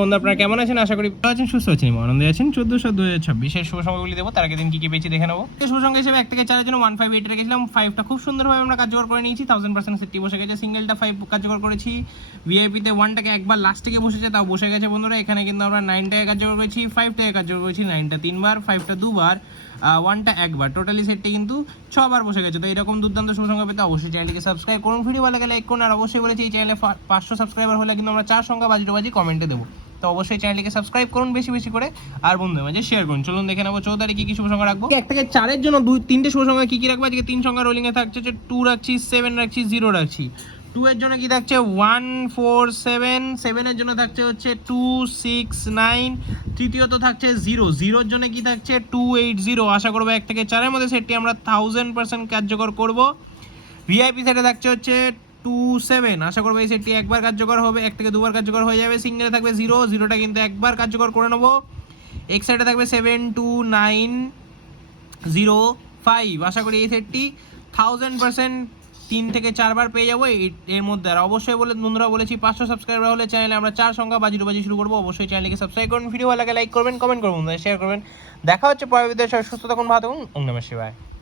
বন্ধু আপনারা কেমন আছেন? আশা করি ভালো আছেন, সুস্থ আছেন, আনন্দে আছেন। 14/7/2026 এর শুভ সংখ্যাগুলি দেবো, তার আগের দিন কি কি পেয়েছি দেখে নেবো। শুভ সংখ্যা হিসেবে 1 থেকে 4 এর জন্য 158 রেখেছিলাম। 5টা খুব সুন্দরভাবে আমরা কার্যকর করে নিয়েছি, 1000% সেটটি বসে গেছে। সিঙ্গেলটা 5 কার্যকর করেছি। ভিআইপিতে 1টাকে একবার লাস্ট থেকে বসেছে, তাও বসে গেছে বন্ধুরা। এখানে কিন্তু আমরা 9টাকে কার্যকর করেছি, 5টাকে কার্যকর করেছি, 9টা 3বার, 5টা 2বার, 1টা একবার। টোটালি সেটটি কিন্তু 6বার বসে গেছে। তো এরকম দুর্দান্ত শুভ সংখ্যা পেতে অবশ্যই চ্যানেলটিকে সাবস্ক্রাইব করুন, ভিডিও ভালো লাগলে লাইক করুন। আর অবশ্যই বলেছি এই চ্যানেলে 500 সাবস্ক্রাইবার হলে কিন্তু আমরা 4 সংখ্যা বাজি কমেন্টে দেবো। তো অবশ্যই চ্যানেলটিকে সাবস্ক্রাইব করুন বেশি বেশি করে, আর বন্ধুদের মাঝে শেয়ার করুন। চলুন দেখে নেবো 14 কি কি শুভ সংখ্যা রাখবো। 1 থেকে 4 এর জন্য 3টে শুভ সংখ্যা কি কি রাখবো আজকে। 3 সংখ্যা রোলিং এ থাকছে, 2 রাখছি, 7 রাখছি, 0 রাখছি। 2 এর জন্য কি থাকছে 1 4 7, 7 এর জন্য থাকছে হচ্ছে 2 6 9, তৃতীয়ত থাকছে 0, 0 এর জন্য কি থাকছে 2 8 0। আশা করবো 1 থেকে 4 এর মধ্যে সেটটি আমরা 1000% কার্যকর করব। ভিআইপি সেটে থাকছে হচ্ছে 2 7, আশা করবো এই সেটটি একবার কার্যকর হবে, 1 থেকে 2বার কার্যকর হয়ে যাবে। সিঙ্গেলে থাকবে 0, 0টা কিন্তু একবার কার্যকর করে নেবো। এক্স সাইডে থাকবে 7 2 9 0 5, আশা করি এই সেটটি 1000% 3 থেকে 4বার পেয়ে যাবো এর মধ্যে। আর অবশ্যই বন্ধুরা বলেছি 500 সাবস্ক্রাইবার হলে চ্যানেলে আমরা 4 সংখ্যা বাজি শুরু করবো। অবশ্যই চ্যানেলকে সাবস্ক্রাইব করুন, ভিডিও ভালো লাগে লাইক করবেন, কমেন্ট করবেন, শেয়ার করবেন। দেখা হচ্ছে পরের ভিডিওতে। সুস্থ থাকুন, ভালো থাকুন, ওম নমঃ শিবায়।